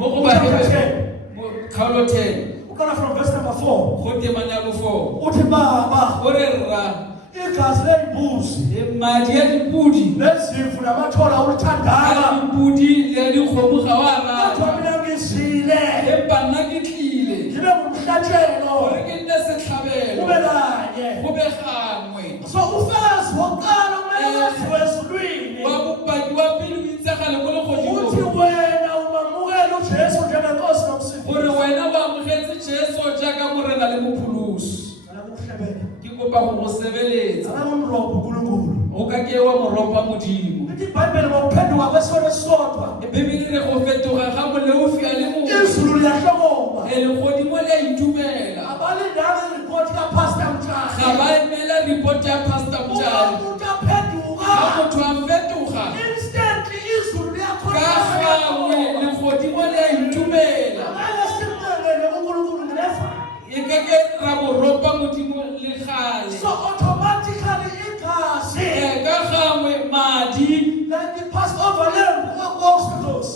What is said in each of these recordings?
Chapter 10. Khaolo 10. Ukala from verse number 4. Go temanya go 4. Uthi baba, Ore rra. igazi lembuzi, Madi ya dipudi. nezimvu namathola ulithandana. Dipudi le dikgomo ga wa rata. Kodwa mina ngizile. Empa nna ke tlile. Ngibe ngumhlatshelo. Gore ke nne setlhabelo. Ube kanye. Go be gangwe. So ufakazi wokuqala kumele waziwe ezulwini. Wa bopaki wa pele o itsagale go le godimo. Uthi wena umamukela uJesu njengenkosi nomsindisi. Gore wena o amogetse Jesu jaaka morena le mopholosi. Alakuhlebela. Ke kopa go go sebeletsa. Alakumrobo uNkulunkulu. O ka ke wa moropa modimo. Ithi iBhayibheli ngokuphenduka kwesona esisodwa. Bibele re go fetoga ga moleofi a le mongwe. Izulu liyahlokoma. Legodimo le a itumela. Abalindanga iripoti kaPastor Ga Mtshali. ba emela report ya Pastor Mtshali. Umuntu aphenduka. Ga motho a fetoga Instantly izulu ka liyakhona. gangwe legodimo le a itumela. Ake simngele uNkulunkulu ngefa. E ka ke ra moropa modimo le gale. So automatically igazi. Ka gangwe madi Like the Passover lamb Exodus.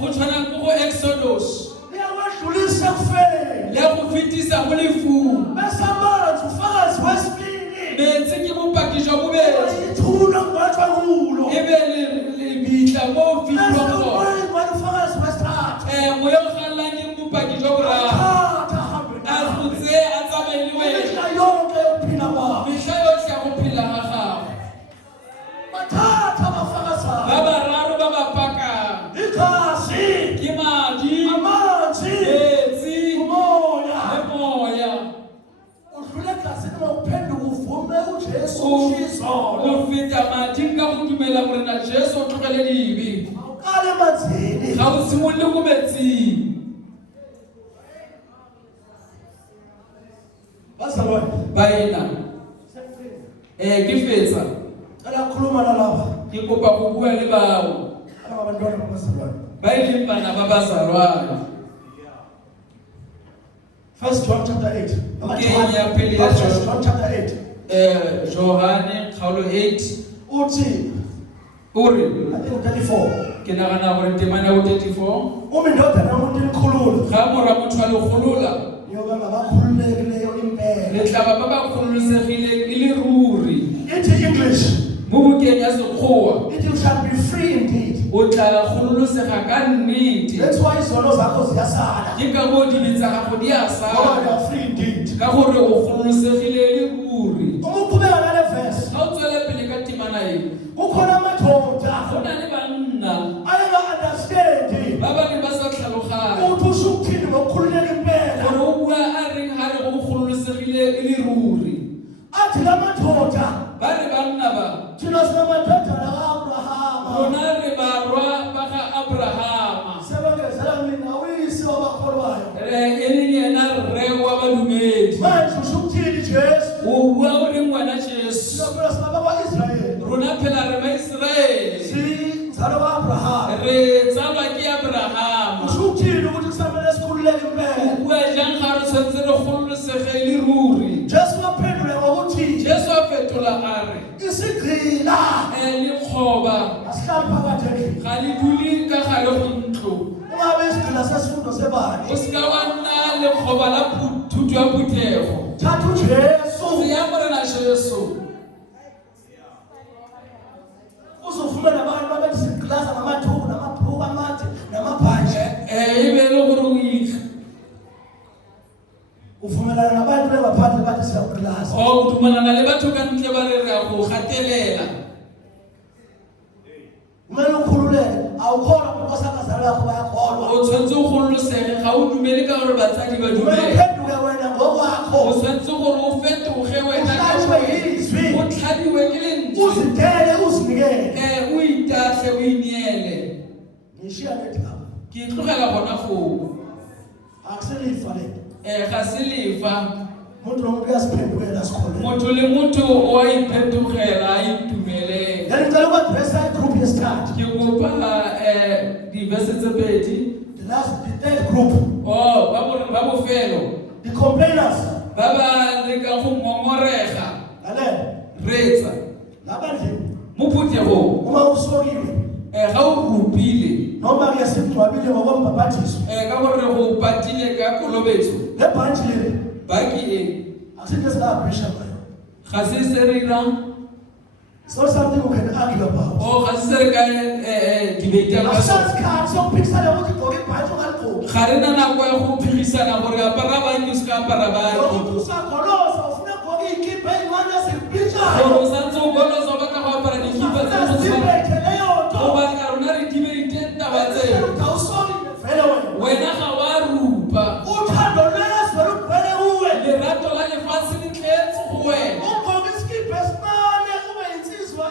go tshwana ke go Exodus Liyawedlulisa kufeni. le go fetisa mo lefung. Bese amanzi ufakazi wesibili. Metsi ke bopaki jwa bobedi. Ayithula ngwathwa kulo. E be le bitla mo Bese fitlwang gone. umoya ngwathi ufakazi wesithathu. Moya o galang ke bopaki jwa boraro. Thatha hambe A nawe. gotse a tsamaye le wena. Imihla yonke yokuphila kwakho. Mehla yotlhe ya go phela ga gago. Bathatha abafakazi Ba abo. bararo ba ba pakang. Igazi. Ke madi, Amanzi. metsi Umoya. le moya. Udlula egazini mawuphenduka uvume uJesu O ushizolo. feta madi ka go dumela gore na Jesu o tlogele dibe. Awuqale emanzini. Ga o simololle ko metsing. Bazalwane. Baena. Ke fetsa. Ngicela ukukhuluma nalapha. Ke kopa go bua le bao. Laba bantwana babazalwane. Ba e leng bana ba bazalwana. 1 John chapter 8. Okay, ya pele ya 1 John chapter 8. Johane kgaolo 8 Uthi, o re I think 34. ke nagana gore temana go 34 Uma indodana yomuntu ilikhulula. ga mora motho a le golola Yoba ngabakhululekileyo impela. le tlaba ba ba kgololosegileng e le ruri Ithi English. mo bukeng ya sekgowa Ithi you shall be free indeed. o tla kgololosega ka nnete. That's why izono zakho ziyasala. Ke ka mo dibe tsa gago di a Ngoba you sala are free indeed. ka gore o kgololosegile e le ruri. Uma uqhubeka nale verse, Ga o tswela pele ka temana e kukhona amadoda go na le banna ayeka understand ba ba ne ba sa tlhaloganye ukuthi usho ukuthini ngokukhululeka impela. gore o bua a reng ga re go kgololosegile e le ruri. Athi la madoda Ba re banna ba thina sinamadodana ka-Abrahama. rona re barwa ba ga Abrahama Sebengezela mina uyise wabakholwayo. e leng yena rre wa badumedi. Manje usho ukuthini Jesu? O bua o reng ngwana Jesu. Sinaphela sinabakwa-Israyeli. Rona phela re Baiseraele Sinzalo ka-Abrahama. re tsalwa ke Abrahama. Usho ukuthini ukuthi kusamele sikhululeke impela? O bua jang ga re tshwanetse re kgololosege e le ruri. Jesu waphendula ngokuthi Jesu a fetola a re isigqila lekgoba asihlali phakathi endlini. ga le dule ka gare go ntlo. Ungabe isigqila sesifundo sebali. O seka wa nna lekgoba la thuto ya phuthego. Thatha uJesu Ya morena Jesu uzovuma nabantu abethi sigqilaza ngamathuku namabhruku amade namabhantshi. e be le gore o Uvumelana nabantu bengaphandle bathi siyagqilaza. o dumelana le batho ka ntle ba re ra go gatelela. Kumele ukhululeke. Awukholwa ukuthi abazali bakho bayakholwa. O tshwanetse o kgololosege ga o dumele ka gore batsadi ba Kumele dumele. uphenduke wena O ngokwakho. tshwanetse gore o fetoge wena ka Uhlatswe yizwi. o tlhabiwe ke lentswe. Uzidele uzinikele. O itatle o ineele. Ngishiya nedigaba. Ke tlogela gona foo. Akuselifa le. Ga se lefa. Umuntu nomuntu uyaziphendukela sikholwe. Motho le motho o a iphetogela a itumeleng. Then ngicela ukwadressa igroup yesithathu. Ke kopa diverse tse pedi. The third group, Ba bofelo the complainers. ba ba leka go ngongorega. Lalela. Retsa Labandleni mo phuthegong uma usokile ga o rupile noma ke simgcwabile ngokombhabhathiso ka gore go patile ka kolobetso le bhanti le baki e asinte singabhisha ngayo ga se se re irang it's not something we can argue about ga se se re ka debate ka asasikhathi sokuphikisana ukuthi gqoke ibhanti ongaligqoki ga re na nako ya go phigisana gore apara baki o se ka apara baki ukuthi usagolosa ufuna gqoke ikipa eyimane ezibhisha gore o santse o golosa o batla go apara dikipa tse go debate leyo nto o batla rona re debate taba tseo awusoli vele wena ga wa rupa uthando lwezwe lugcwele kuwe lerato la lefatshe le tletse go wena ugqoke iskipa esimane ube yinsizwa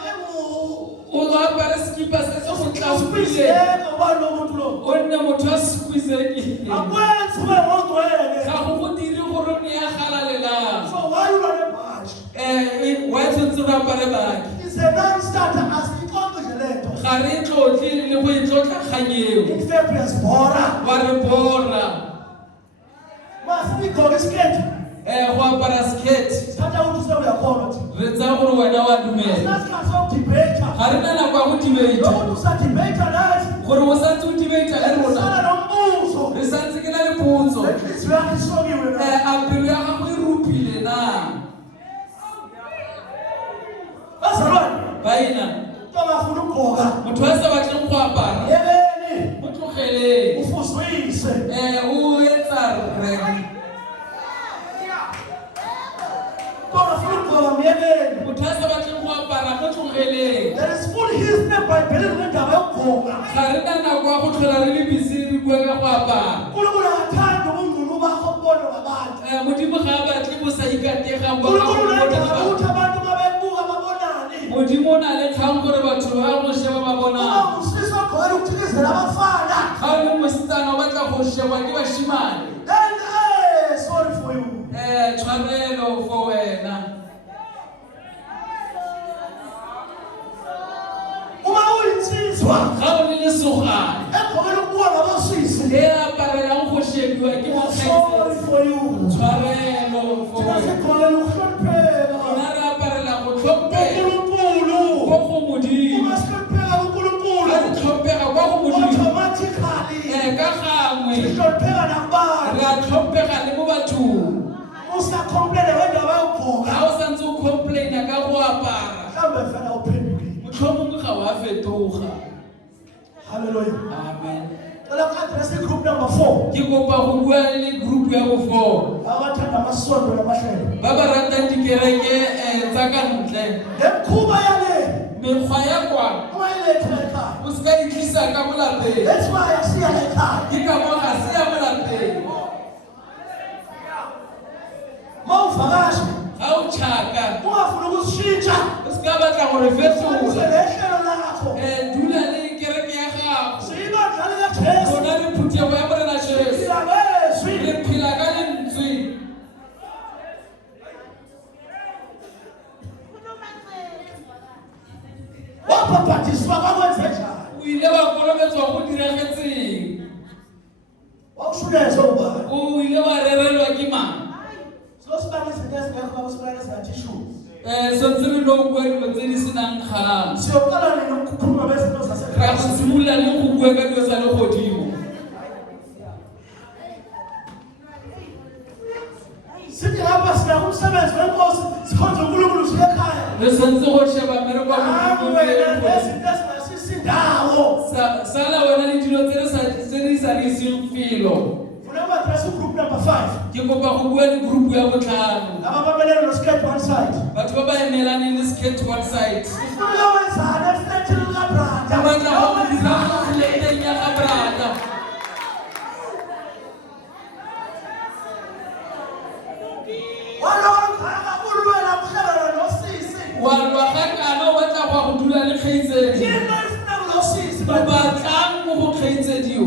o lo apara sekipa se se go tlaupile engusiyeka ubani lo muntu lo o nne motho a squeezekile akwenzi ube ngogcwele ga go go dire gore o ne ya galalelang so why you not a bhashi wa tshwanetse go apare baki is a non-starter asiyixoxishe le nto ga re tlotle le go itlotla kganyeo infectious bora wa re bora masinigqoke isiketi go apara skate sithatha ukuthi usebuyakholwa thi re tsa gore wena wa dumela sinasikhathi sokudibeyitha ga re na nako ya go debate lokuthi usadibeyitha nathi gore o santse o debate le rona sala nombuzo re santse ke na le potso enhliziyo yakho isokiwe na a pelo ya gago e rupile na bazalwane baina nto ngafuna ukugqoka motho a sa batleng go apara yekeni mo tlogeleng ufuzwise o etsa re nto ngafuna ukugqoka myekeni motho a sa batleng go apara mo tlogeleng there is full history ebhayibhelini ngendaba yokugqoka ga re na nako ya go tlhola re le bisi re bua ka go apara unkulunkulu akathanda ubungqulu bakho kubonwe ngabantu modimo ga a batle bo sa ikategang unkulunkulu nendaba ukuthi abantu babebuka babonane modimo o na le kgang gore batho ba go sheba ba bonang uma usisi ogqokela ukuthikizela abafana ga o le mosetsana o batla go shebwa ke bashimane and sorry for you tshwanelo for wena uma uyinsizwa ga o le lesogane egqokela ukubuka ngabasisi e aparelang go shebiwa ke sorry bokgaitsedi for you tshwarelo for thina wena sigqokela ukuhlonipheka rona re aparela go tlhompega unkulunkulu ko go modimo uma sihlonipheka unkulunkulu ga re tlhompega kwa go modimo automatically ka gangwe sihlonipheka nakubantu re a tlhompega le mo bathong usacomplaine ngendaba yokugqoka ga o santse o complaina ka go apara mhlawumbe vele awuphendukile motlhomongwe ga wa fetoga halleluya amen cela ku-adress igroup number 4 ke kopa go bua le group ya bo 4 abathanda amasondo namahlelo ba ba ratang dikereke tsa ka ntle le mkhuba yale mekgwa ya kwa ungayilethela ekhaya o se ka itlisa ka mo lapeng that's why asiya la ekhaya ke ka mo ga se ya mo lapeng ma uvakasha ga o tšhaka ungafuna ukusishintsha o se ka batla gore fetoga usenehlelo lakho dula le kereke ya gago siyibandlane kajesu rona re phuthego ya morena jesu siyabezwi re phela ka lentswe wabhabhatiswa kwakwenze njani o ile wa kolobetswa go diragetseng wakushunezwa ubani o ile wa rerelwa ke mang silosibanga izinto ezingekho bakusibanga ezingathishumi santse re no bua dilo tse di senang kgang siyoqala nini ukukhuluma bezinto ra zasekhaya go simolola le go bua ka dilo tsa legodimo sithi ngapha sinako umsebenzi wenkosi sikhonze unkulunkulu siye ekhaya re santse go sheba mmereko wa hayi Modimo wena le- nezinto ezingasisindawo sala wena le dilo tse di sa re iseng felo funa umadresi ugroup number 5 ke kopa go bua le group ya botlhano laba bamelele noskate one side batho ba ba emelaneng le skate one side ufuna uyowenzana efletini likabrada ba batla go dira mo fleteng ya ga brata walongaka kakhulu wena kuhlangana nosisi wa lwa ga kana o batla go ya go dula le kgaitsedi yinto ifuna kulosisi o batlang mo go kgaitsedio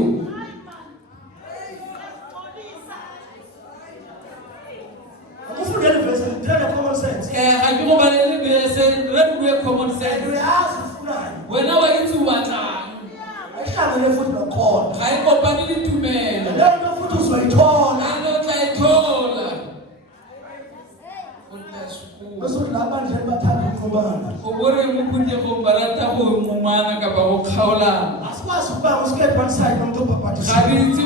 ukufundela ivesi ngithele common sense ga ke go balele bese re bue common sense uyazi ufunayo wena wa itse o batlang ayihlangene futhi nokhona ga e kopane le tumelo leyo nto futhi uzoyithola ane o tla e thola o tla sekolo bese uthi labandleni bathanda ukuxubana o bore mo phuthegong ba rata go momana kapa go kgaolana asikwazi ukuba uskate one side, no motho o ga re itse